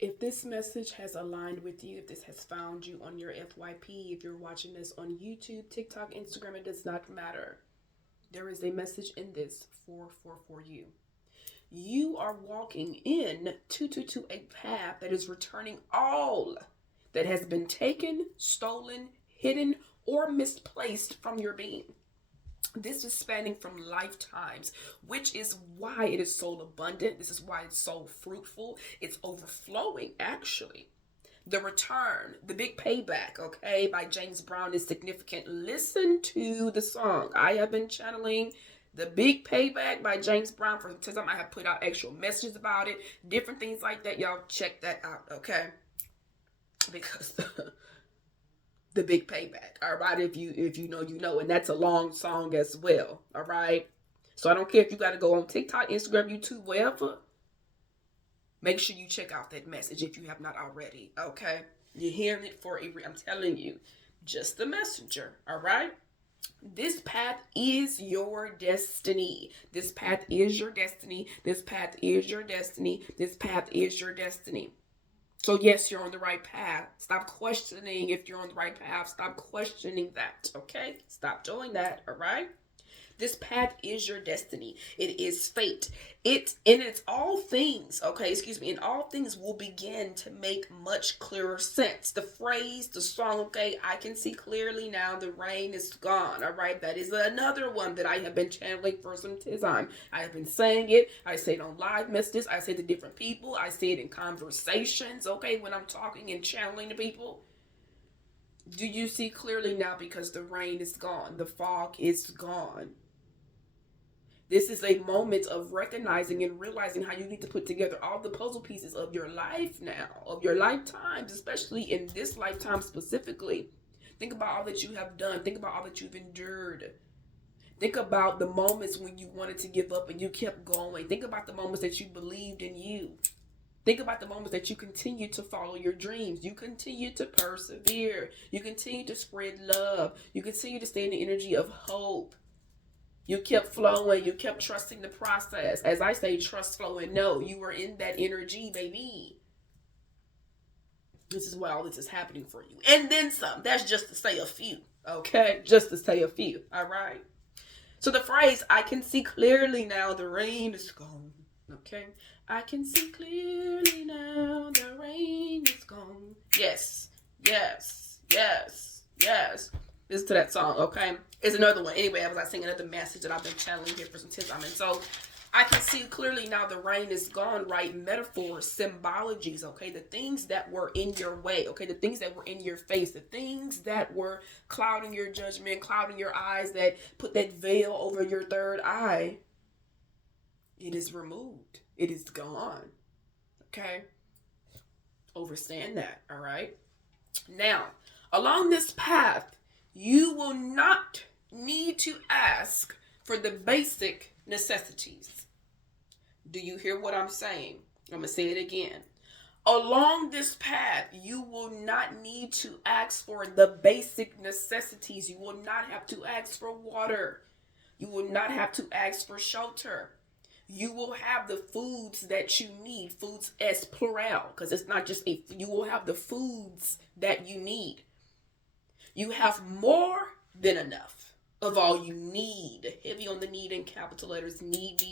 If this message has aligned with you, if this has found you on your FYP, if you're watching this on YouTube, TikTok, Instagram, it does not matter. There is a message in this for you. You are walking in to a path that is returning all that has been taken, stolen, hidden, or misplaced from your being. This is spanning from lifetimes, which is why it is so abundant. This is why it's so fruitful. It's overflowing, actually. The return, the big payback, okay, by James Brown is significant. Listen to the song. I have been channeling the big payback by James Brown for some time. I have put out actual messages about it, different things like that. Y'all check that out, okay? Because the big payback, all right? If you know, you know, and that's a long song as well, all right? So I don't care if you got to go on TikTok, Instagram, YouTube, wherever. Make sure you check out that message if you have not already, okay? You're hearing it for I'm telling you, just the messenger, all right? This path is your destiny. This path is your destiny. This path is your destiny. This path is your destiny. So yes, you're on the right path. Stop questioning if you're on the right path. Stop questioning that, okay? Stop doing that, all right? This path is your destiny. It is fate. It's all things, okay, and all things will begin to make much clearer sense. The phrase, the song, okay, I can see clearly now the rain is gone, all right? That is another one that I have been channeling for some time. I have been saying it. I say it on live messages. I say it to different people. I say it in conversations, okay, when I'm talking and channeling to people. Do you see clearly now because the rain is gone? The fog is gone. This is a moment of recognizing and realizing how you need to put together all the puzzle pieces of your life now, of your lifetimes, especially in this lifetime specifically. Think about all that you have done. Think about all that you've endured. Think about the moments when you wanted to give up and you kept going. Think about the moments that you believed in you. Think about the moments that you continue to follow your dreams. You continue to persevere. You continue to spread love. You continue to stay in the energy of hope. You kept flowing. You kept trusting the process. As I say, trust, flow, and know. You were in that energy, baby. This is why all this is happening for you. And then some. That's just to say a few. Okay? Just to say a few. All right? So the phrase, I can see clearly now the rain is gone. Okay? I can see clearly now the rain is gone. Yes. Yes. Yes. Yes. Listen to that song, okay? It's another one. Anyway, I was singing another message that I've been channeling here for some time. And so I can see clearly now the rain is gone, right? Metaphors, symbologies, okay? The things that were in your way, okay? The things that were in your face, the things that were clouding your judgment, clouding your eyes, that put that veil over your third eye. It is removed. It is gone, okay? Understand that, all right? Now, along this path, you will not need to ask for the basic necessities. Do you hear what I'm saying? I'm going to say it again. Along this path, you will not need to ask for the basic necessities. You will not have to ask for water. You will not have to ask for shelter. You will have the foods that you need. Foods as plural, because it's not just you will have the foods that you need. You have more than enough of all you need. Heavy on the need in capital letters. Need,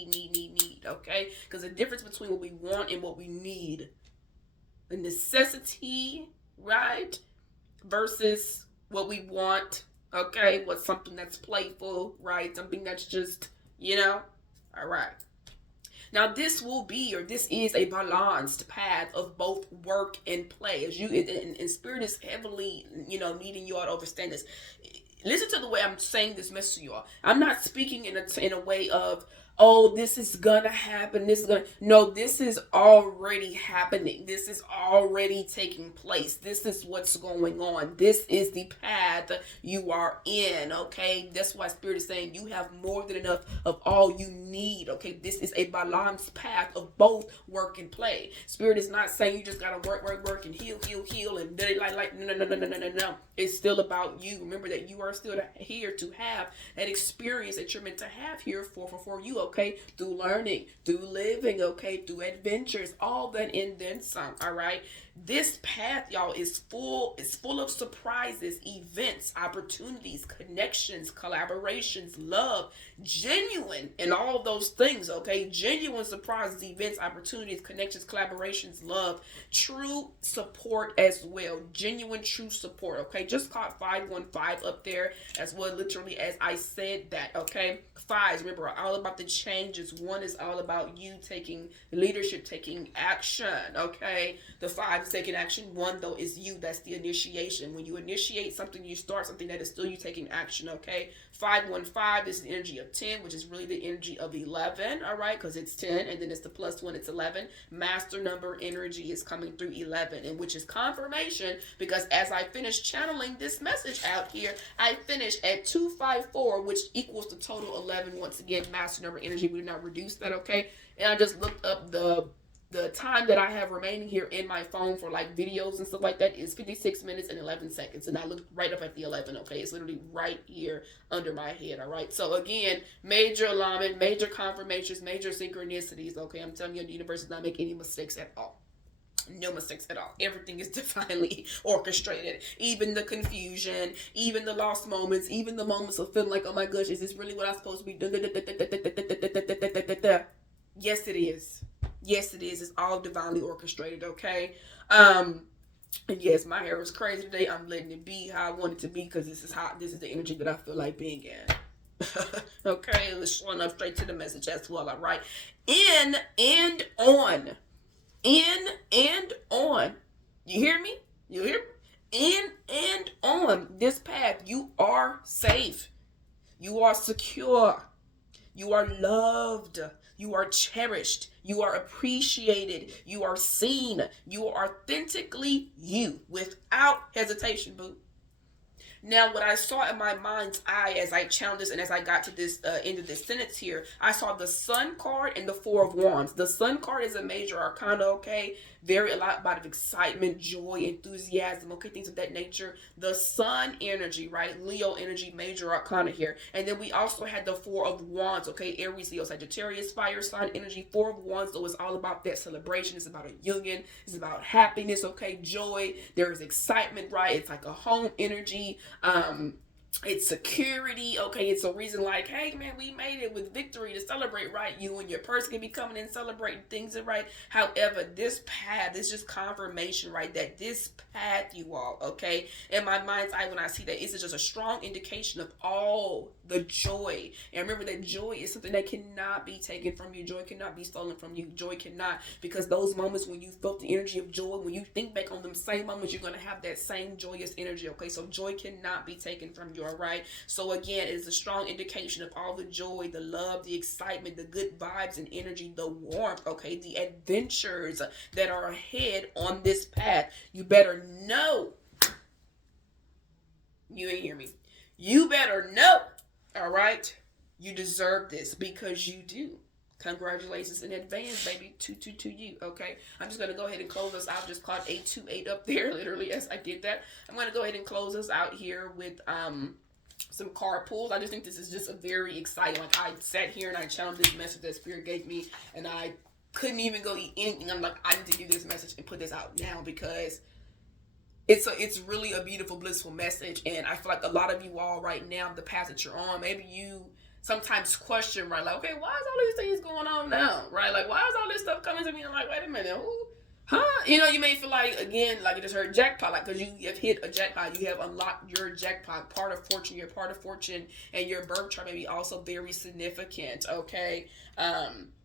okay? Because the difference between what we want and what we need. The necessity, right? Versus what we want, okay? What's something that's playful, right? Something that's just, all right. Now this is a balanced path of both work and play. As you, and Spirit is heavily, needing you all to understand this. Listen to the way I'm saying this message to you all. I'm not speaking in a way of, oh, this is gonna happen. No, this is already happening. This is already taking place. This is what's going on. This is the path you are in, okay? That's why Spirit is saying you have more than enough of all you need, okay? This is a balanced path of both work and play. Spirit is not saying you just gotta work, and heal, and no. It's still about you. Remember that you are still here to have that experience that you're meant to have here for you, okay, through learning, through living, okay, through adventures, all that and then some, all right? This path, y'all, is full of surprises, events, opportunities, connections, collaborations, love, genuine, and all those things, okay? Genuine surprises, events, opportunities, connections, collaborations, love, true support as well. Genuine, true support, okay? Just caught 515 up there as well, literally, as I said that, okay? Fives, remember, all about the changes. One is all about you taking leadership, taking action, okay? The five is taking action. One, though, is you. That's the initiation. When you initiate something, you start something, that is still you taking action, okay? 515 is the energy of 10, which is really the energy of 11, all right? Because it's 10, and then it's the plus 1, it's 11. Master number energy is coming through 11, and which is confirmation, because as I finish channeling this message out here, I finished at 254, which equals the total 11. Once again, master number energy. We did not reduce that, okay? And I just looked up the time that I have remaining here in my phone for like videos and stuff like that is 56 minutes and 11 seconds. And I looked right up at the 11, okay? It's literally right here under my head, all right? So again, major alignment, major confirmations, major synchronicities, okay? I'm telling you, the universe does not make any mistakes at all. No mistakes at all. Everything is divinely orchestrated. Even the confusion, even the lost moments, even the moments of feeling like, oh my gosh, is this really what I'm supposed to be doing? Yes, it is. Yes, it is. It's all divinely orchestrated, okay? And yes, my hair was crazy today. I'm letting it be how I want it to be because this is the energy that I feel like being in. Okay, let's showing up straight to the message as well, all right? In and on. In and on. You hear me? You hear me? In and on this path, you are safe. You are secure. You are loved. You are cherished. You are appreciated. You are seen. You are authentically you without hesitation, boo. Now, what I saw in my mind's eye as I channeled this and as I got to this end of this sentence here, I saw the Sun card and the Four of Wands. The Sun card is a major arcana, okay? Very a lot of excitement, joy, enthusiasm, okay, things of that nature. The Sun energy, right? Leo energy, major arcana here. And then we also had the Four of Wands, okay? Aries, Leo, Sagittarius, fire sign energy. Four of Wands, though, is all about that celebration. It's about a union. It's about happiness, okay? Joy. There is excitement, right? It's like a home energy. It's security, okay? It's a reason like, hey man, we made it with victory to celebrate, right? You and your person can be coming and celebrating things, right? However, this path is just confirmation, right? That this path, you all, okay? In my mind's eye, when I see that, it's just a strong indication of all the joy. And remember that joy is something that cannot be taken from you. Joy cannot be stolen from you. Joy cannot, because those moments when you felt the energy of joy, when you think back on them same moments, you're going to have that same joyous energy, okay? So joy cannot be taken from you, all right? So again, it's a strong indication of all the joy, the love, the excitement, the good vibes and energy, the warmth, okay? The adventures that are ahead on this path. You better know. You ain't hear me. You better know. All right, you deserve this because you do. Congratulations in advance, baby. To you. Okay, I'm just gonna go ahead and close us out. Just caught 828 up there, literally as I did that. I'm gonna go ahead and close us out here with some card pulls. I just think this is just a very exciting. Like I sat here and I channeled this message that Spirit gave me, and I couldn't even go eat anything. I'm like, I need to do this message and put this out now because it's really a beautiful, blissful message. And I feel like a lot of you all right now, the path that you're on, maybe you sometimes question, right? Like, okay, why is all these things going on now? Right? Like, why is all this stuff coming to me? I'm like, wait a minute, who? Huh? You know, you may feel like, again, like you just heard jackpot, like, because you have hit a jackpot, you have unlocked your jackpot, part of fortune, your part of fortune, and your birth chart may be also very significant, okay?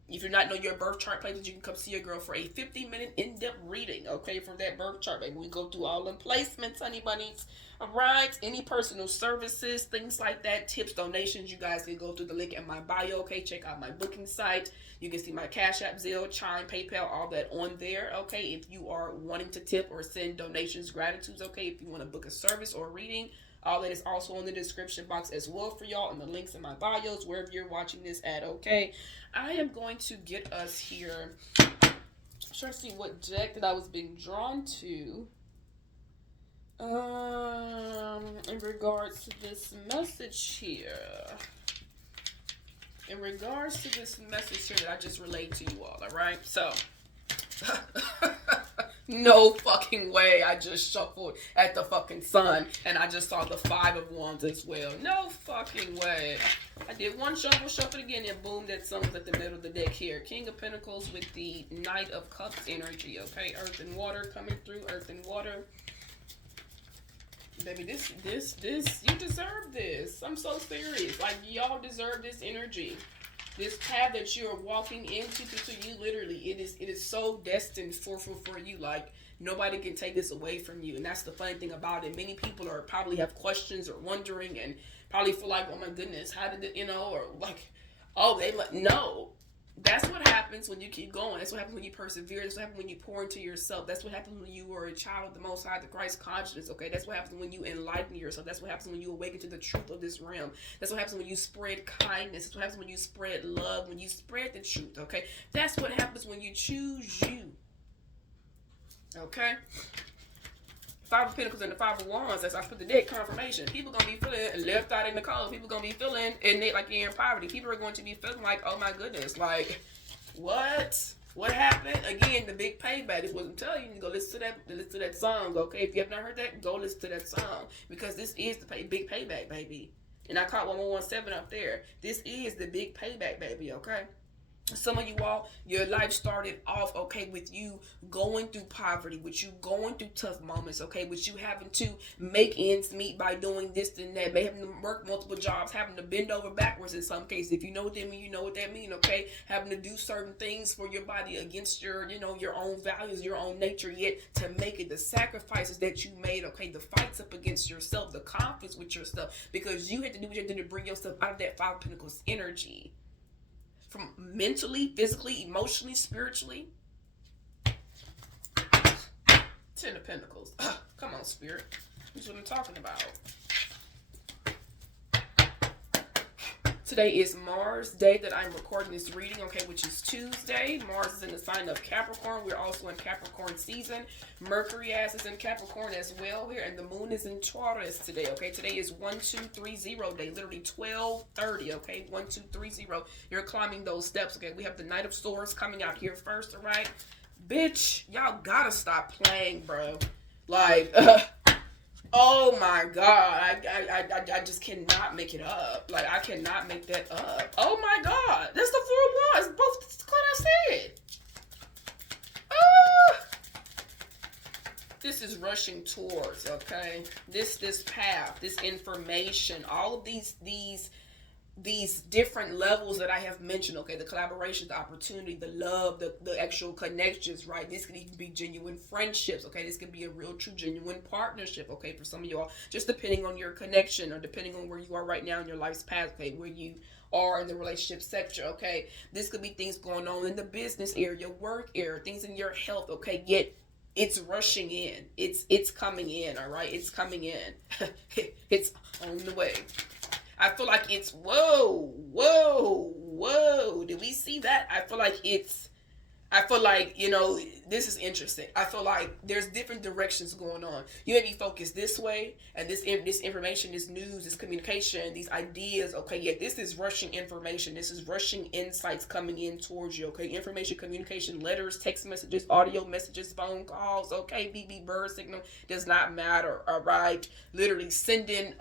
If you're not know your birth chart placements, you can come see your girl for a 50-minute in-depth reading, okay, for that birth chart, baby. We go through all them placements, honey bunnies. All right, any personal services, things like that, tips, donations, you guys can go through the link in my bio, okay? Check out my booking site. You can see my CashApp, Zelle, Chime, PayPal, all that on there, okay? If you are wanting to tip or send donations, gratitudes, okay? If you want to book a service or a reading, all that is also in the description box as well for y'all, and the links in my bios, wherever you're watching this at, okay? I am going to get us here. I'm trying to see what deck that I was being drawn to. In regards to this message here. in regards to this message here that I just relayed to you all right? So, no fucking way I just shuffled at the fucking sun and I just saw the 5 of Wands as well. No fucking way. I did one shuffle, shuffle again, and boom, that sun was at the middle of the deck here. King of Pentacles with the Knight of Cups energy, okay? Earth and water coming through, earth and water. Baby, this, you deserve this. I'm so serious. Like, y'all deserve this energy. This path that you're walking into, to you, literally, it is so destined for you. Like, nobody can take this away from you. And that's the funny thing about it. Many people are probably have questions or wondering and probably feel like, oh my goodness, how did it, or like, oh, no. That's what happens when you keep going. That's what happens when you persevere. That's what happens when you pour into yourself. That's what happens when you are a child of the Most High, the Christ consciousness, okay? That's what happens when you enlighten yourself. That's what happens when you awaken to the truth of this realm. That's what happens when you spread kindness. That's what happens when you spread love, when you spread the truth, okay? That's what happens when you choose you, okay? 5 of Pentacles and the 5 of Wands, as I put the deck, confirmation. People going to be feeling left out in the cold. People going to be feeling like you're in poverty. People are going to be feeling like, oh my goodness, like, what? What happened? Again, the big payback is what I'm telling you. You go listen to that song, okay? If you have not heard that, go listen to that song. Because this is the big payback, baby. And I caught 1117 up there. This is the big payback, baby, okay? Some of you all, your life started off, okay, with you going through poverty, with you going through tough moments, okay, with you having to make ends meet by doing this and that, having to work multiple jobs, having to bend over backwards in some cases. If you know what that means, you know what that means, okay? Having to do certain things for your body against your, your own values, your own nature, yet to make it, the sacrifices that you made, okay, the fights up against yourself, the conflicts with yourself, because you had to do what you had to do to bring yourself out of that 5 of Pentacles energy. From mentally, physically, emotionally, spiritually. 10 of Pentacles. Come on, Spirit. That's what I'm talking about. Today is Mars Day that I'm recording this reading, okay, which is Tuesday. Mars is in the sign of Capricorn. We're also in Capricorn season. Mercury is in Capricorn as well here, and the moon is in Taurus today, okay? Today is 1230 day, literally 12:30, okay? 1230. You're climbing those steps, okay? We have the Knight of Swords coming out here first, all right? Bitch, y'all gotta stop playing, bro. Like, oh my God, I just cannot make it up. Like, I cannot make that up. Oh my God, that's the 4 of Wands. Both what I said. This is rushing towards, okay? This path, this information, all of these different levels that I have mentioned, okay? The collaboration, the opportunity, the love, the actual connections, right? This could even be genuine friendships, okay? This could be a real, true, genuine partnership, okay? For some of y'all, just depending on your connection or depending on where you are right now in your life's path, okay? Where you are in the relationship sector, okay? This could be things going on in the business area, work area, things in your health, okay? Yet it's rushing in. It's coming in, all right? It's coming in. It's on the way. I feel like it's, whoa. Did we see that? I feel like, this is interesting. I feel like there's different directions going on. You may be focused this way, and this information, this news, this communication, these ideas, okay, yeah, this is rushing information. This is rushing insights coming in towards you, okay? Information, communication, letters, text messages, audio messages, phone calls, okay? BB bird signal, does not matter, all right? Literally sending,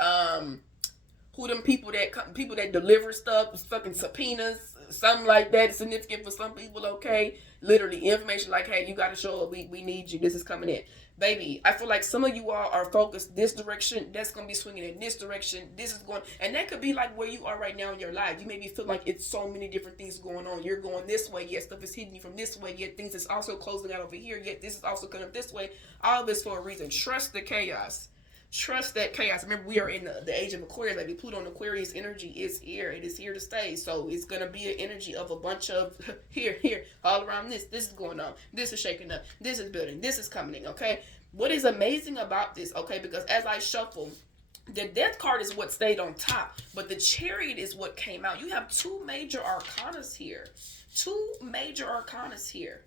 who them people that deliver stuff, fucking subpoenas, something like that is significant for some people, okay? Literally information like, hey, you got to show up, we need you, this is coming in. Baby, I feel like some of you all are focused this direction, that's going to be swinging in this direction, this is going, and that could be like where you are right now in your life. You maybe feel like it's so many different things going on. You're going this way, yet stuff is hitting you from this way, yet things is also closing out over here, yet this is also coming up this way. All this for a reason. Trust the chaos. Trust that chaos. Remember, we are in the age of Aquarius. Like, Pluto and Aquarius energy is here. It is here to stay. So it's going to be an energy of a bunch of here, all around this. This is going on. This is shaking up. This is building. This is coming, okay? What is amazing about this, okay, because as I shuffle, the Death card is what stayed on top, but the Chariot is what came out. You have 2 major arcanas here. 2 major arcanas here.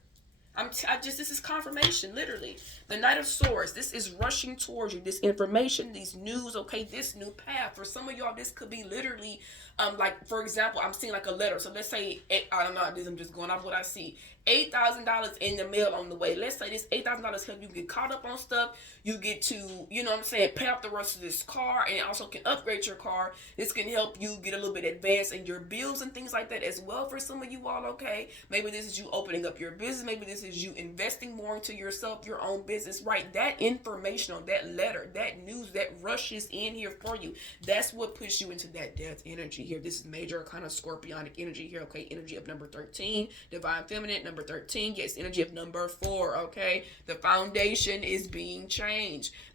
This is confirmation, literally. The Knight of Swords, this is rushing towards you. This information, these news, okay, this new path. For some of y'all, this could be literally, like, for example, I'm seeing like a letter. So let's say, I don't know, I'm just going off what I see. $8,000 in the mail on the way. Let's say this $8,000 help you get caught up on stuff. You get to, you know what I'm saying, pay off the rest of this car, and it also can upgrade your car. This can help you get a little bit advanced in your bills and things like that as well for some of you all, okay? Maybe this is you opening up your business. Maybe this is you investing more into yourself, your own business, right? That information on that letter, that news that rushes in here for you, that's what puts you into that death energy here. This is major kind of scorpionic energy here, okay? Energy of number 13, divine feminine, number 13, yes, energy of number 4, okay? The foundation is being changed.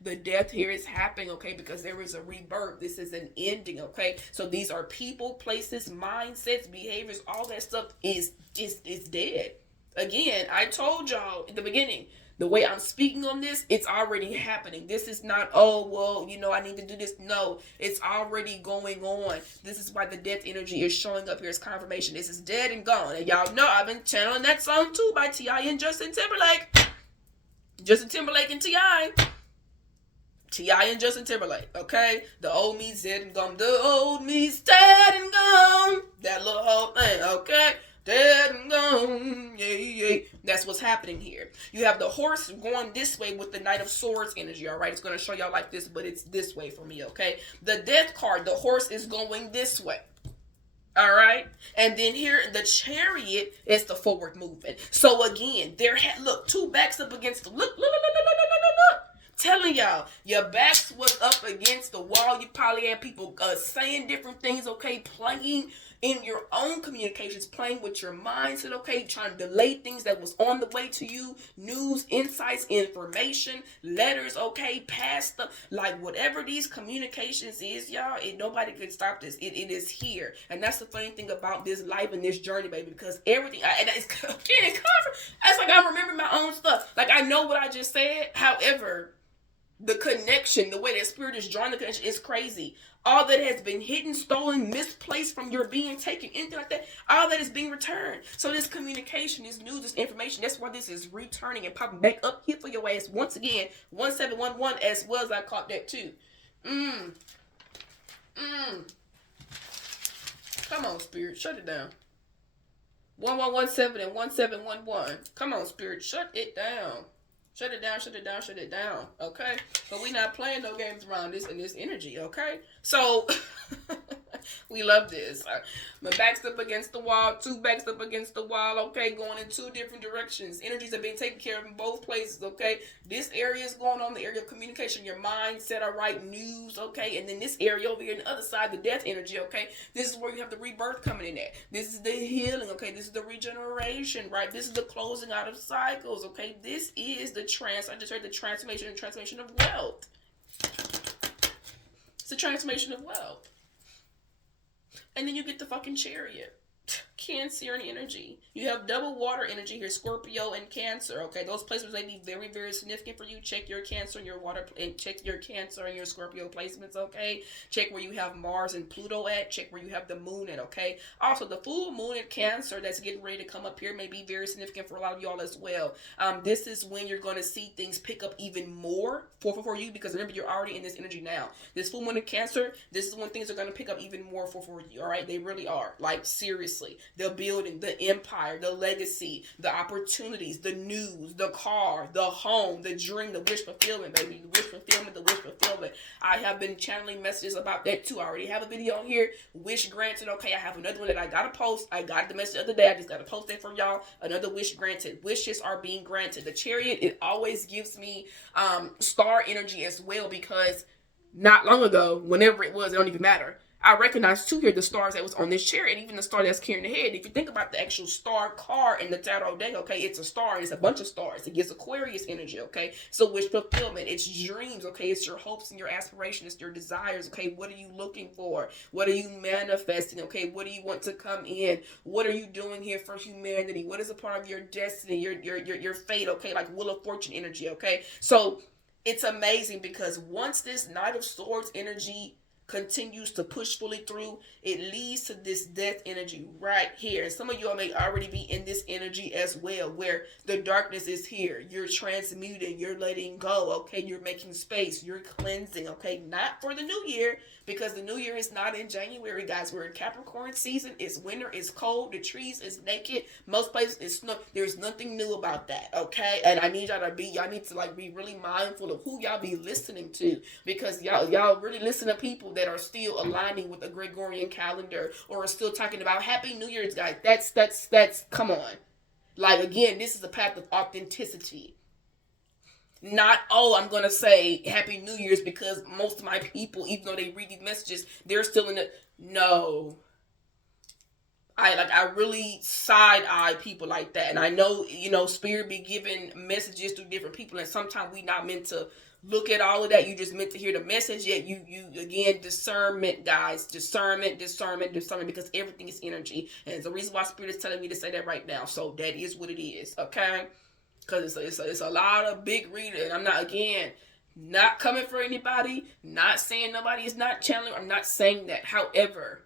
The death here is happening, okay? Because there is a rebirth. This is an ending, okay? So these are people, places, mindsets, behaviors, all that stuff is dead. Again, I told y'all in the beginning, the way I'm speaking on this, it's already happening. This is not, oh, well, you know, I need to do this. No, it's already going on. This is why the death energy is showing up here as confirmation. This is dead and gone. And y'all know I've been channeling that song too by T.I. and Justin Timberlake. Justin Timberlake and T.I. T.I. and Justin Timberlake, okay? The old me's dead and gone. The old me's dead and gone. That little whole thing, okay? Dead and gone. Yeah. That's what's happening here. You have the horse going this way with the Knight of Swords energy, all right? It's going to show y'all like this, but it's this way for me, okay? The death card, the horse is going this way. All right. And then here, the Chariot is the forward movement. So again, look, two backs up against the, look. Telling y'all, your backs was up against the wall. You probably had people saying different things, okay? Playing in your own communications, playing with your mindset, okay? Trying to delay things that was on the way to you. News, insights, information, letters, okay? Past stuff, like whatever these communications is, y'all, nobody can stop this. It is here. And that's the funny thing about this life and this journey, baby, because everything, and it's like I remember my own stuff. Like I know what I just said. However, the connection, the way that spirit is drawing the connection is crazy. All that has been hidden, stolen, misplaced from your being, taken, anything like that, all that is being returned. So this communication, this news, this information, that's why this is returning and popping back up here for your ass. Once again, 1711, as well as I caught that too. Come on, spirit, shut it down. 1117 and 1711. Come on, spirit, shut it down. Shut it down, okay? But we not playing no games around this and this energy, okay? So, we love this. My back's up against the wall, two backs up against the wall, okay? Going in two different directions. Energies are being taken care of in both places, okay? This area is going on, the area of communication, your mindset, all right? News, okay? And then this area over here on the other side, the death energy, okay? This is where you have the rebirth coming in at. This is the healing, okay? This is the regeneration, right? This is the closing out of cycles, okay? This is the I just heard the transformation of wealth. It's the transformation of wealth. And then you get the fucking Chariot. Cancerian energy. You have double water energy here, Scorpio and Cancer. Okay, those placements may be very, very significant for you. Check your Cancer and your water, and check your Cancer and your Scorpio placements. Okay, check where you have Mars and Pluto at. Check where you have the Moon at. Okay. Also, the full Moon in Cancer that's getting ready to come up here may be very significant for a lot of y'all as well. This is when you're going to see things pick up even more for you, because remember, you're already in this energy now. This full Moon in Cancer, this is when things are going to pick up even more for you. All right, they really are. Like seriously. The building, the empire, the legacy, the opportunities, the news, the car, the home, the dream, the wish fulfillment, baby. The wish fulfillment. I have been channeling messages about that too. I already have a video on here. Wish granted. Okay, I have another one that I gotta post. I got the message the other day. I just gotta post that for y'all. Another wish granted. Wishes are being granted. The Chariot, it always gives me star energy as well, because not long ago, whenever it was, it don't even matter, I recognize too here the stars that was on this chariot, and even the star that's carrying the head. If you think about the actual star card in the tarot deck, okay, it's a star. It's a bunch of stars. It gives Aquarius energy, okay? So wish fulfillment, it's dreams, okay? It's your hopes and your aspirations, it's your desires, okay? What are you looking for? What are you manifesting, okay? What do you want to come in? What are you doing here for humanity? What is a part of your destiny, your fate, okay? Like Wheel of Fortune energy, okay? So it's amazing, because once this Knight of Swords energy continues to push fully through, it leads to this death energy right here. And some of y'all may already be in this energy as well, where the darkness is here. You're transmuting, you're letting go, okay? You're making space, you're cleansing, okay? Not for the new year, because the new year is not in January, guys. We're in Capricorn season. It's winter, it's cold, the trees is naked. Most places it's snow. There's nothing new about that, okay? And I need y'all need to like be really mindful of who y'all be listening to, because y'all really listen to people that are still aligning with the Gregorian calendar, or are still talking about Happy New Year's, guys. That's come on. Like, again, this is a path of authenticity. Not, oh, I'm going to say Happy New Year's because most of my people, even though they read these messages, they're still in the, no. I really side eye people like that. And I know, Spirit be giving messages to different people, and sometimes we not meant to look at all of that. You just meant to hear the message. Yet you again, discernment, guys. Discernment, because everything is energy. And it's the reason why Spirit is telling me to say that right now. So that is what it is, okay? Because it's a lot of big reading. And I'm not, again, not coming for anybody, not saying nobody is not channeling. I'm not saying that. However,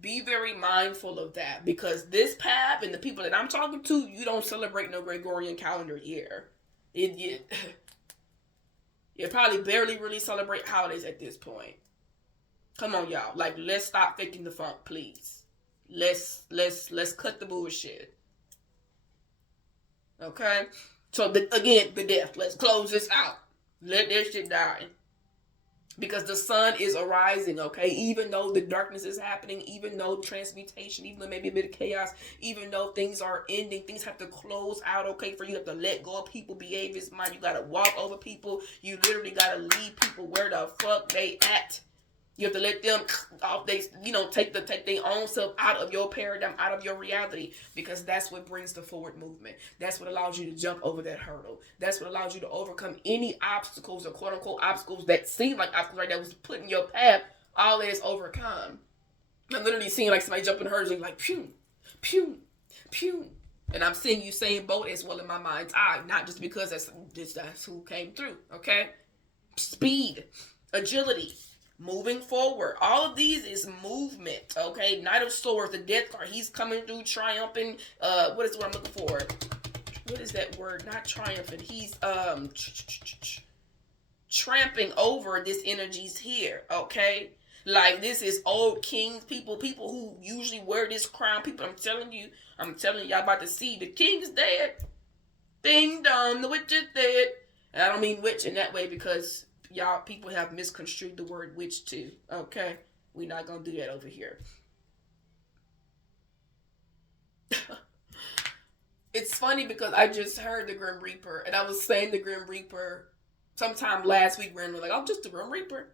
be very mindful of that, because this path and the people that I'm talking to, you don't celebrate no Gregorian calendar year. You probably barely really celebrate holidays at this point. Come on, y'all. Like, let's stop faking the funk, please. Let's cut the bullshit. Okay? So, again, the death. Let's close this out. Let that shit die. Because the sun is arising, okay? Even though the darkness is happening, even though transmutation, even though maybe a bit of chaos, even though things are ending, things have to close out, okay? For you have to let go of people behaviors, mind. You got to walk over people. You literally got to leave people where the fuck they at. You have to let them off. Take their own self out of your paradigm, out of your reality, because that's what brings the forward movement. That's what allows you to jump over that hurdle. That's what allows you to overcome any obstacles, or quote unquote obstacles that seem like obstacles, right? That was put in your path. All that is overcome. I'm literally seeing like somebody jumping hurdles, and like pew, pew, pew. And I'm seeing Usain Bolt as well in my mind's eye, not just because that's who came through. Okay, speed, agility. Moving forward. All of these is movement. Okay. Knight of Swords, the death card. He's coming through triumphing. What is the word I'm looking for? What is that word? Not triumphant. He's tramping over this energy's here. Okay. Like, this is old kings, people who usually wear this crown. People, I'm telling you, y'all about to see the king is dead. Ding dong, the witch is dead. And I don't mean witch in that way, because y'all people have misconstrued the word witch too. Okay? We're not going to do that over here. It's funny because I just heard the Grim Reaper, and I was saying the Grim Reaper sometime last week randomly, like, oh, just the Grim Reaper.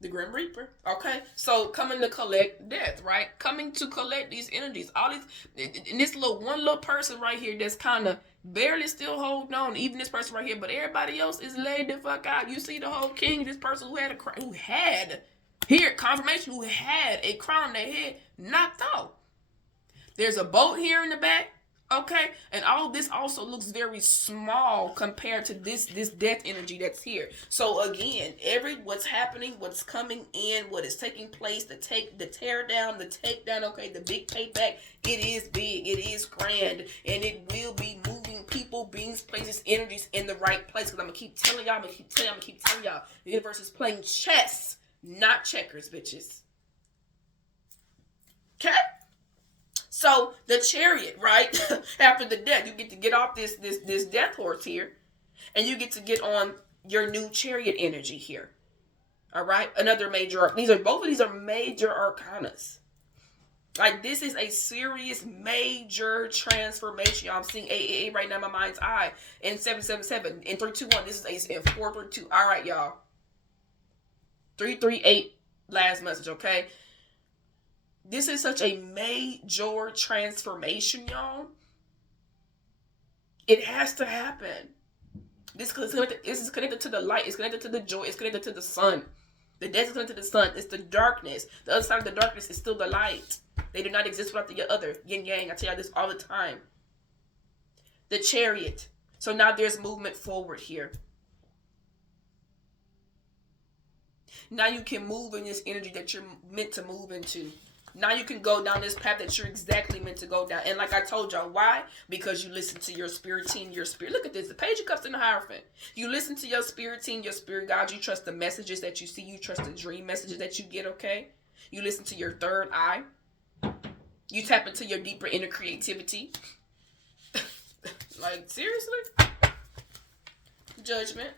The Grim Reaper. Okay? So, coming to collect death, right? Coming to collect these energies. All these, and this one little person right here that's kind of barely still holding on. Even this person right here, but everybody else is laid the fuck out. You see the whole king, this person who had a crown, who had a crown on their head knocked off. There's a boat here in the back. Okay, and all this also looks very small compared to this death energy that's here. So again, what's happening, what's coming in, what is taking place, the tear down, the takedown, okay, the big payback, it is big, it is grand, and it will be moving people, beings, places, energies in the right place. Because I'm gonna keep telling y'all, the universe is playing chess, not checkers, bitches. Okay? So the Chariot, right? After the death, you get to get off this death horse here, and you get to get on your new Chariot energy here. All right, another major. Both of these are major arcanas. Like, this is a serious major transformation. I'm seeing 888 right now in my mind's eye, and 777 and 321. This is a 432. All right, y'all. 338. Last message. Okay. This is such a major transformation, y'all. It has to happen. This is connected to the light. It's connected to the joy. It's connected to the sun. The death is connected to the sun. It's the darkness. The other side of the darkness is still the light. They do not exist without the other. Yin yang. I tell you this all the time. The Chariot. So now there's movement forward here. Now you can move in this energy that you're meant to move into. Now you can go down this path that you're exactly meant to go down. And like I told y'all, why? Because you listen to your spirit team, your spirit. Look at this, the Page of Cups and the Hierophant. You listen to your spirit team, your spirit God. You trust the messages that you see. You trust the dream messages that you get, okay? You listen to your third eye. You tap into your deeper inner creativity. Like, seriously? Judgment.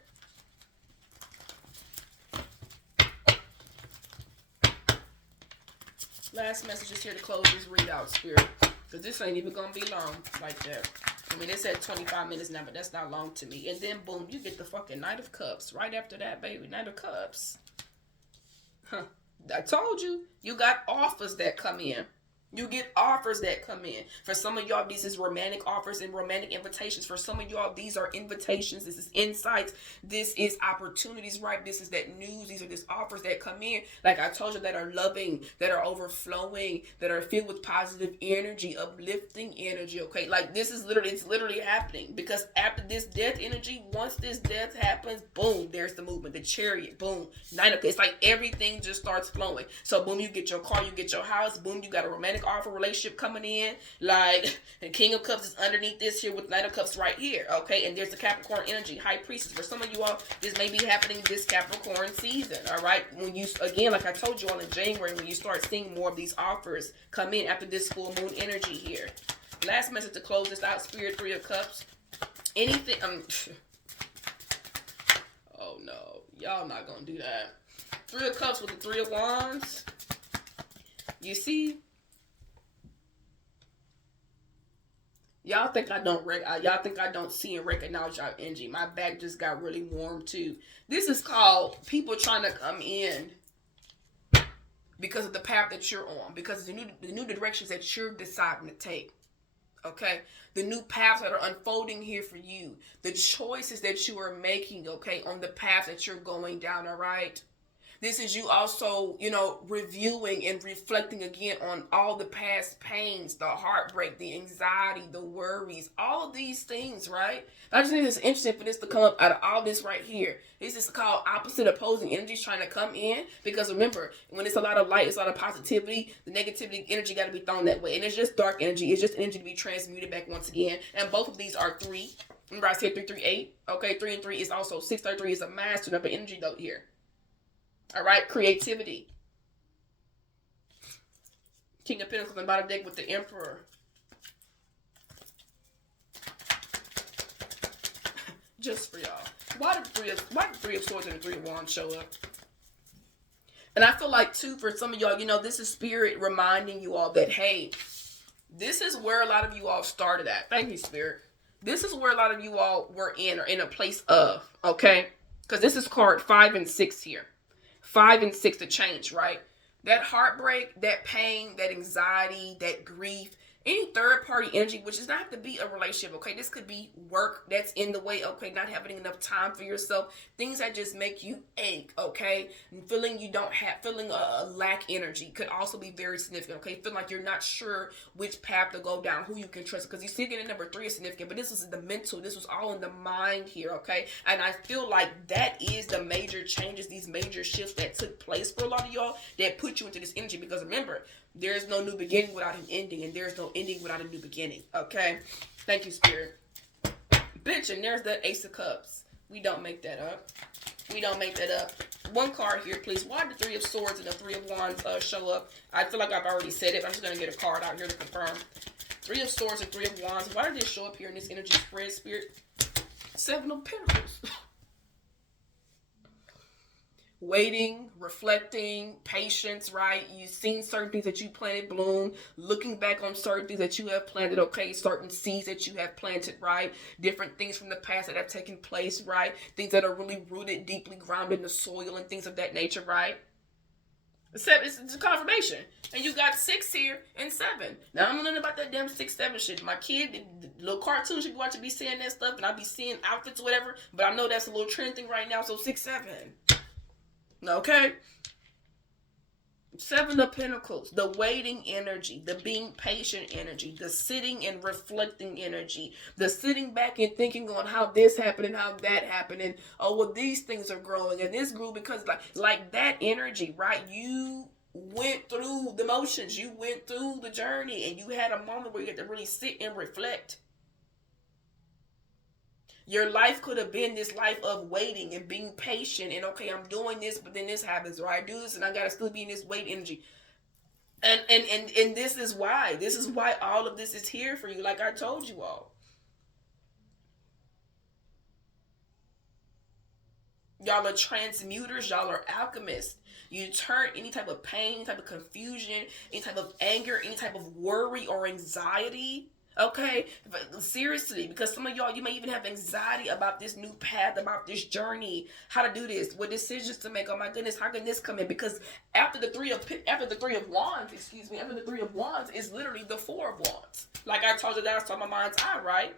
Last message is here to close this readout, Spirit. Because this ain't even going to be long like that. I mean, it said 25 minutes now, but that's not long to me. And then, boom, you get the fucking Knight of Cups. Right after that, baby, Knight of Cups. Huh. I told you, you got offers that come in. You get offers that come in. For some of y'all, these is romantic offers and romantic invitations. For some of y'all, these are invitations. This is insights. This is opportunities, right? This is that news. These are just offers that come in. Like I told you, that are loving, that are overflowing, that are filled with positive energy, uplifting energy, okay? Like this is literally, it's literally happening. Because after this death energy, once this death happens, boom, there's the movement. The Chariot, boom. It's like everything just starts flowing. So boom, you get your car, you get your house, boom, you got a romantic offer relationship coming in, like, and King of Cups is underneath this here with Knight of Cups right here, okay? And there's the Capricorn energy, High Priestess. For some of you all, this may be happening this Capricorn season, all right? When you, again, like I told you all in January, when you start seeing more of these offers come in after this full moon energy here. Last message to close this out, Spirit, Three of Cups. Anything, oh no, y'all not gonna do that. Three of Cups with the Three of Wands. You see, y'all think I don't see and recognize y'all energy. My back just got really warm too. This is called people trying to come in because of the path that you're on, because of the new directions that you're deciding to take. Okay, the new paths that are unfolding here for you, the choices that you are making, okay, on the path that you're going down. All right. This is you also, reviewing and reflecting again on all the past pains, the heartbreak, the anxiety, the worries, all of these things, right? I just think it's interesting for this to come up out of all this right here. This is called opposite opposing energies trying to come in. Because remember, when it's a lot of light, it's a lot of positivity, the negativity energy got to be thrown that way. And it's just dark energy. It's just energy to be transmuted back once again. And both of these are 3. Remember I said 3, 3, 8. Okay, 3 and 3 is also 6. 3 is a master number energy though here. All right, creativity. King of Pentacles and bottom deck with the Emperor. Just for y'all. Why the three of Swords and the Three of Wands show up? And I feel like too, for some of y'all, this is Spirit reminding you all that, hey, this is where a lot of you all started at. Thank you, Spirit. This is where a lot of you all were in, or in a place of, okay? Because this is card 5 and 6 here. 5 and 6 to change, right? That heartbreak, that pain, that anxiety, that grief, any third party energy, which does not have to be a relationship, okay? This could be work that's in the way, okay? Not having enough time for yourself. Things that just make you ache, okay? And feeling a lack energy could also be very significant, okay? Feeling like you're not sure which path to go down, who you can trust. Because you see again, number 3 is significant, but this was the mental. This was all in the mind here, okay? And I feel like that is the major changes, these major shifts that took place for a lot of y'all that put you into this energy. Because remember, there's no new beginning without an ending, and there's no ending without a new beginning, okay? Thank you, Spirit. Bitch, and there's the Ace of Cups. We don't make that up. We don't make that up. One card here, please. Why did the Three of Swords and the Three of Wands show up? I feel like I've already said it, but I'm just going to get a card out here to confirm. Three of Swords and Three of Wands. Why did they show up here in this energy spread, Spirit? 7 of Pentacles. Waiting, reflecting, patience, right? You've seen certain things that you planted bloom, looking back on certain things that you have planted, okay? Certain seeds that you have planted, right? Different things from the past that have taken place, right? Things that are really rooted, deeply grounded in the soil and things of that nature, right? It's a confirmation. And you got 6 here and 7. Now, I don't know nothing about that damn 6, 7 shit. My kid, the little cartoons you watch, be seeing that stuff, and I be seeing outfits or whatever, but I know that's a little trend thing right now, so 6, 7. Okay. Seven of Pentacles, the waiting energy, the being patient energy, the sitting and reflecting energy, the sitting back and thinking on how this happened and how that happened, and oh well, these things are growing and this grew because like that energy, right? You went through the motions, you went through the journey, and you had a moment where you had to really sit and reflect. Your life could have been this life of waiting and being patient and okay, I'm doing this, but then this happens, or I do this and I gotta still be in this wait energy. And this is why. This is why all of this is here for you, like I told you all. Y'all are transmuters, y'all are alchemists. You turn any type of pain, any type of confusion, any type of anger, any type of worry or anxiety. Okay, but seriously, because some of y'all, you may even have anxiety about this new path, about this journey, how to do this, what decisions to make. Oh my goodness, how can this come in? Because after the three of wands, after the three of wands is literally the four of wands. Like I told you, that's on my mind's eye, right?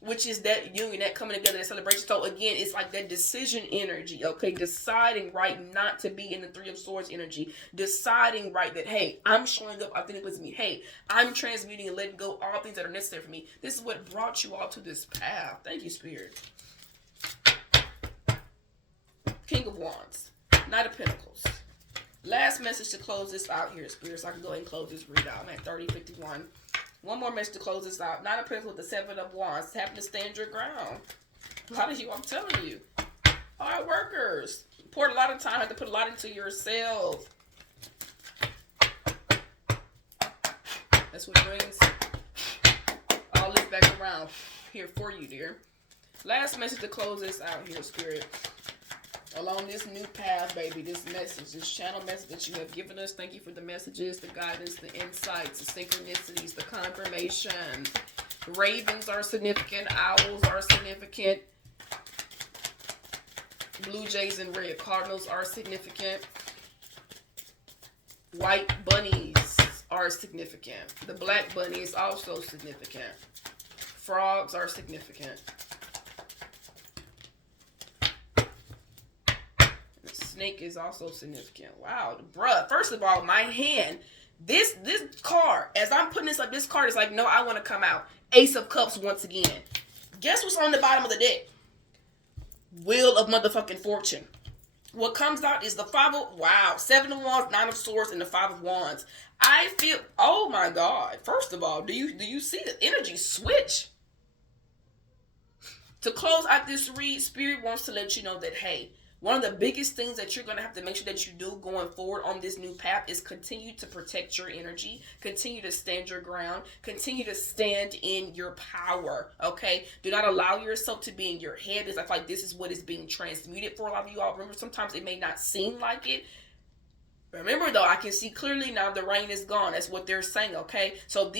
Which is that union, that coming together, that celebration. So again, it's like that decision energy, okay? Deciding right not to be in the three of swords energy. Deciding right that, hey, I'm showing up authentically to me. Hey, I'm transmuting and letting go all things that are necessary for me. This is what brought you all to this path. Thank you, Spirit. King of Wands. Knight of Pentacles. Last message to close this out here, Spirit, so I can go ahead and close this readout. I'm at 30:51. One more message to close this out. Knight of Pentacles with the Seven of Wands. Happen to stand your ground. A lot of you, I'm telling you. Hard workers. Poured a lot of time. Have to put a lot into yourself. That's what brings all this back around here for you, dear. Last message to close this out here, Spirit. Along this new path, baby, this message, this channel message that you have given us. Thank you for the messages, the guidance, the insights, the synchronicities, the confirmation. Ravens are significant. Owls are significant. Blue jays and red cardinals are significant. White bunnies are significant. The black bunny is also significant. Frogs are significant. Snake is also significant. Wow, bruh. First of all, my hand, this card, as I'm putting this up, this card is like, no, I want to come out. Ace of Cups once again. Guess what's on the bottom of the deck? Wheel of motherfucking Fortune. What comes out is the Seven of Wands, Nine of Swords, and the Five of Wands. I feel, oh my God. First of all, do you see the energy switch? To close out this read, Spirit wants to let you know that, hey, one of the biggest things that you're going to have to make sure that you do going forward on this new path is continue to protect your energy, continue to stand your ground, continue to stand in your power, okay? Do not allow yourself to be in your head, because I feel like this is what is being transmuted for a lot of you all. Remember, sometimes it may not seem like it. Remember though, I can see clearly now the rain is gone. That's what they're saying, okay? So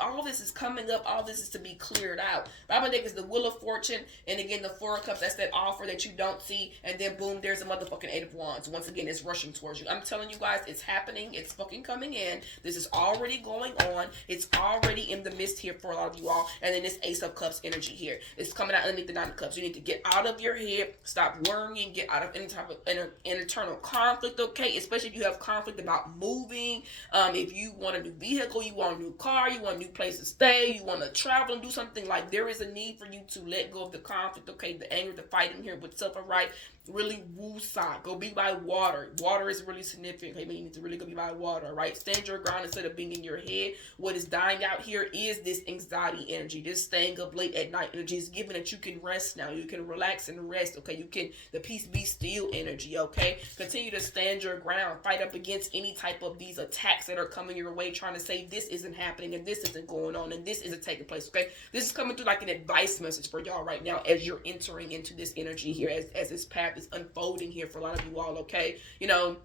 all this is coming up. All this is to be cleared out. Bottom deck is the Wheel of Fortune. And again, the Four of Cups, that's that offer that you don't see. And then boom, there's a motherfucking Eight of Wands. Once again, it's rushing towards you. I'm telling you guys, it's happening. It's fucking coming in. This is already going on. It's already in the midst here for a lot of you all. And then this Ace of Cups energy here. It's coming out underneath the Nine of Cups. You need to get out of your head. Stop worrying. Get out of any type of internal conflict, okay? Especially if you have conflict about moving, if you want a new vehicle, you want a new car, you want a new place to stay, you want to travel and do something, like there is a need for you to let go of the conflict, okay, the anger, the fighting here with self, right? Really woo-side. Go be by water. Water is really significant. Hey, man, you need to really go be by water, right? Stand your ground instead of being in your head. What is dying out here is this anxiety energy, this staying up late at night energy. Is given that you can rest now. You can relax and rest, okay? You can, the peace be still energy, okay? Continue to stand your ground. Fight up against any type of these attacks that are coming your way, trying to say this isn't happening and this isn't going on and this isn't taking place, okay? This is coming through like an advice message for y'all right now as you're entering into this energy here, as this path is unfolding here for a lot of you all, okay? You know,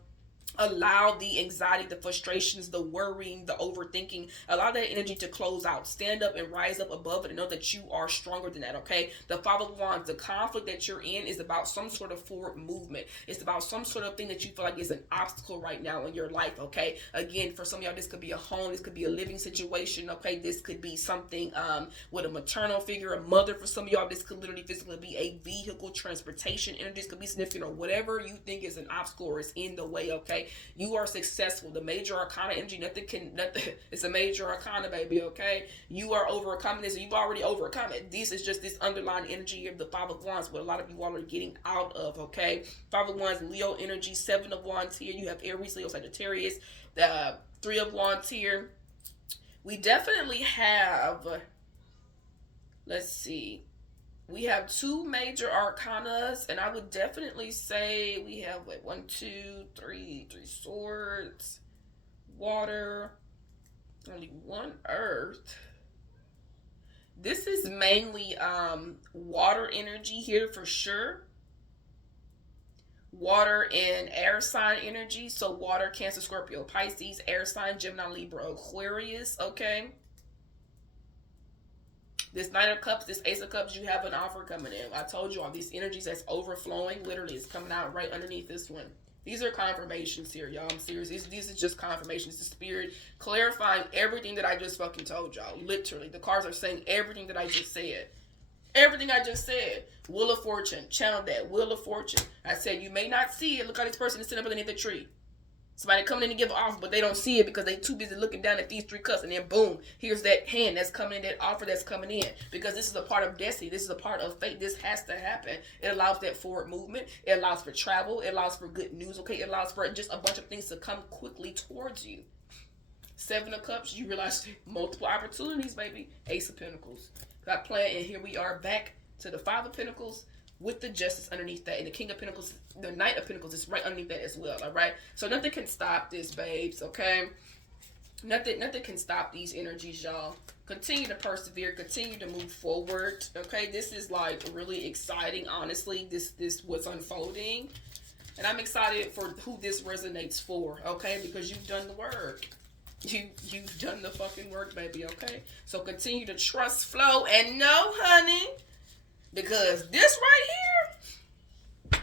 allow the anxiety, the frustrations, the worrying, the overthinking, allow that energy to close out. Stand up and rise up above it and know that you are stronger than that, okay? The Five of Wands, the conflict that you're in is about some sort of forward movement. It's about some sort of thing that you feel like is an obstacle right now in your life, okay? Again, for some of y'all, this could be a home, this could be a living situation, okay? This could be something with a maternal figure, a mother. For some of y'all, this could literally physically be a vehicle, transportation energy. This could be significant or whatever you think is an obstacle or is in the way, okay? You are successful. The major arcana energy, nothing, it's a major arcana, baby, okay? You are overcoming this, and you've already overcome it. This is just this underlying energy of the Five of Wands, what a lot of you all are getting out of, okay? Five of Wands, Leo energy, Seven of Wands here. You have Aries, Leo, Sagittarius. The Three of Wands here. We definitely have, let's see, we have two major arcanas, and I would definitely say we have like 1, 2, 3 swords, water, only one earth. This is mainly water energy here for sure. Water and air sign energy. So water, Cancer, Scorpio, Pisces, air sign, Gemini, Libra, Aquarius, okay? This Knight of Cups, this Ace of Cups, you have an offer coming in. I told you all these energies that's overflowing, literally, is coming out right underneath this one. These are confirmations here, y'all. I'm serious. These are just confirmations. The spirit clarifying everything that I just fucking told y'all. Literally, the cards are saying everything that I just said. Everything I just said. Wheel of Fortune. Channel that. Wheel of Fortune. I said, you may not see it. Look how this person is sitting up underneath the tree. Somebody coming in to give an offer, but they don't see it because they too busy looking down at these 3 cups. And then boom, here's that hand that's coming in, that offer that's coming in. Because this is a part of destiny. This is a part of fate. This has to happen. It allows that forward movement. It allows for travel. It allows for good news. Okay, it allows for just a bunch of things to come quickly towards you. 7 of Cups, you realize multiple opportunities, baby. Ace of Pentacles. Got planned, and here we are back to the 5 of Pentacles with the Justice underneath that, and the King of Pentacles, the Knight of Pentacles is right underneath that as well. All right, so nothing can stop this, babes. Okay, nothing can stop these energies, y'all. Continue to persevere, continue to move forward. Okay, this is like really exciting, honestly. This what's unfolding, and I'm excited for who this resonates for. Okay, because you've done the work. You've done the fucking work, baby, okay? So continue to trust, flow, and know, honey, because this right here,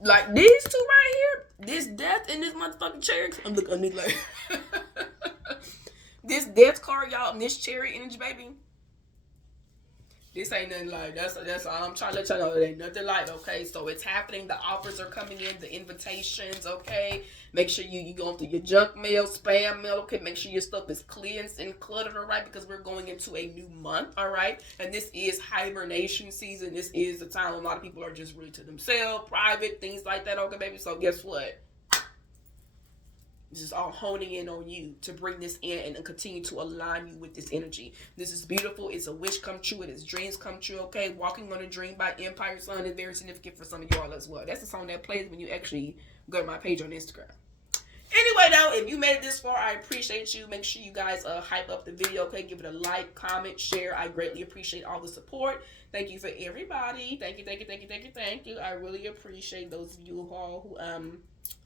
like these two right here, this death in this motherfucking cherry, I'm looking at me like, this death card, y'all, and this cherry energy, baby, this ain't nothing like, that's all I'm trying to let y'all know. It ain't nothing like, okay? So it's happening. The offers are coming in, the invitations, okay? Make sure you go through your junk mail, spam mail, okay? Make sure your stuff is cleansed and cluttered, all right? Because we're going into a new month, all right? And this is hibernation season. This is the time when a lot of people are just really to themselves, private, things like that, okay, baby? So guess what? This is all honing in on you to bring this in and continue to align you with this energy. This is beautiful. It's a wish come true. It is dreams come true, okay? Walking on a Dream by Empire Sun is very significant for some of y'all as well. That's the song that plays when you actually go to my page on Instagram. Anyway, though, if you made it this far, I appreciate you. Make sure you guys hype up the video, okay? Give it a like, comment, share. I greatly appreciate all the support. Thank you for everybody. Thank you. I really appreciate those of you all who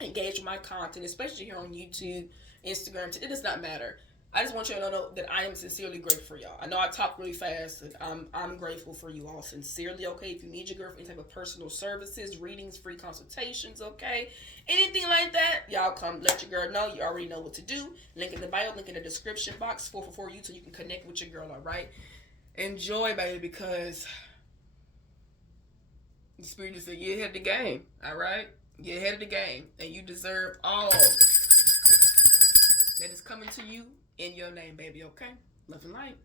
engage with my content, especially here on YouTube, Instagram. It does not matter. I just want you to know that I am sincerely grateful for y'all. I know I talk really fast, and I'm grateful for you all sincerely, okay? If you need your girl for any type of personal services, readings, free consultations, okay? Anything like that, y'all come let your girl know. You already know what to do. Link in the bio, link in the description box, 444 you, so you can connect with your girl, all right? Enjoy, baby, because the spirit just said you're ahead of the game, all right? You're ahead of the game, and you deserve all that is coming to you in your name, baby, okay? Love and light.